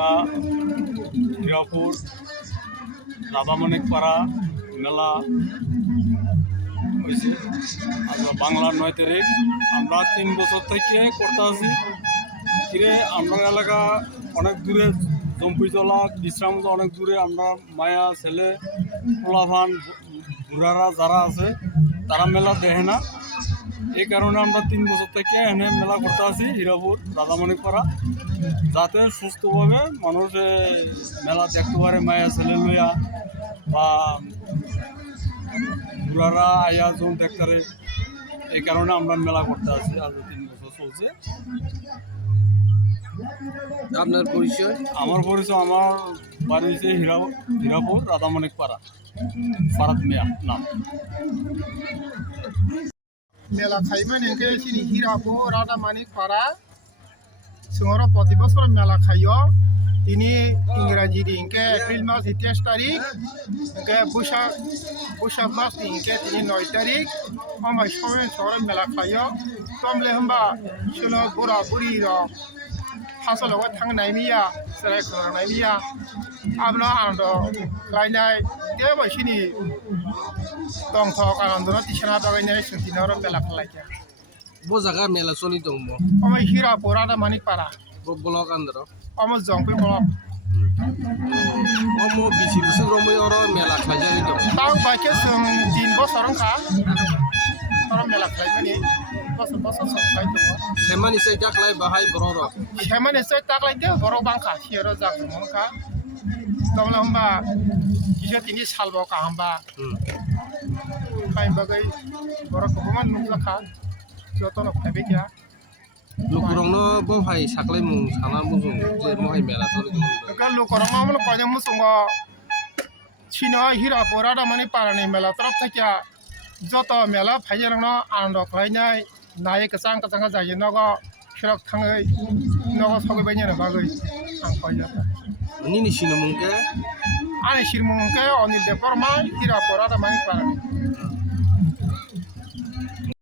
এলাকা হিরাপুর রাধামানিকপাড়া মেলা হয়েছে। বাংলার 9 তারিখ আমরা 3 বছর থেকে করতে আছি। ফিরে আমরা এলাকা অনেক দূরে জম্পিতলা বিশ্রাম অনেক দূরে, আমরা মায়া ছেলে পোলাভান বুড়ারা যারা আছে তারা মেলা দেখে না। এই কারণে আমরা 3 বছর থেকে এনে মেলা করতে আছি হিরাপুর রাধামানিকপাড়া, যাতে সুস্থভাবে মানুষ মেলা দেখতে পারে মায়া ছেলে লইয়া বা বুড়ারা আয়া জন দেখতে পারে। এই কারণে আমরা মেলা করতে আছি। আজ 3 বছর চলছে। আপনার পরিচয়? আমার পরিচয়, আমার বাড়ি হচ্ছে হিরাপুর রাধামানিকপাড়া, ফারাদ মিয়া নাম। মেলা খাইবেন এনকে চিনি হিরাপুর রাধামানিকপাড়া সিংহর প্রতি বছর মেলা খাইও। তিনি ইংরাজি ইনকে এপ্রিল মাস 28 তারিখ, এনকে বৈশাখ মাস ইনকে তিনি 9 তারিখ আমায় সময় শহরে মেলা খাইও। তমলে হম্বা ছিল বুড়া বুড়ি হাসলवा थांनाय मिया सेराय खालामनाय मिया आबला आनन्द लायनाय देबायसिनि दंथक आनन्दना तिसना बागायनाय सुतिनार मेला खालायया बो जागा मेला चलि दंमो अमाय हिरापुर राधामानिकपाड़ा ब्लक आन्दार अम जंपि ब्लक अमो बिसि बिसि रमै अर मेला खालायजानि दं ताव बाके जों 3 बोसोरंखा अर मेला खालायबानि बोसोर सफाय दङ। सेमानि सै दाखलाय बाहाय बरर सेमानि सै दाखलाय दे बर बांखा हियर जागमोनखा तमला हमबा किसे तिनि सालबो का हमबा खाय बागै बर कबमान मुखा जतन फाइबे क्या लुकुरंनो बहाय साखलाय मु साना बुजु जे महाय मेला चलि दं का लुकुरंनो मन कयने मुसुंगो छिनो हिरापुर राधामानिकपाड़ानि मेला तरफ थाकिया जत मेला फाइजरनो आनन्द खालायनाय नाय कचां कचां जायो नगो फिरक थाङै नगो सगैबायनि बागै आं फाइजा निनि सिनो मुंके आंनि सिरमुंके अनिल देव बर्मा हिरापुर राधामानिकपाड़ा।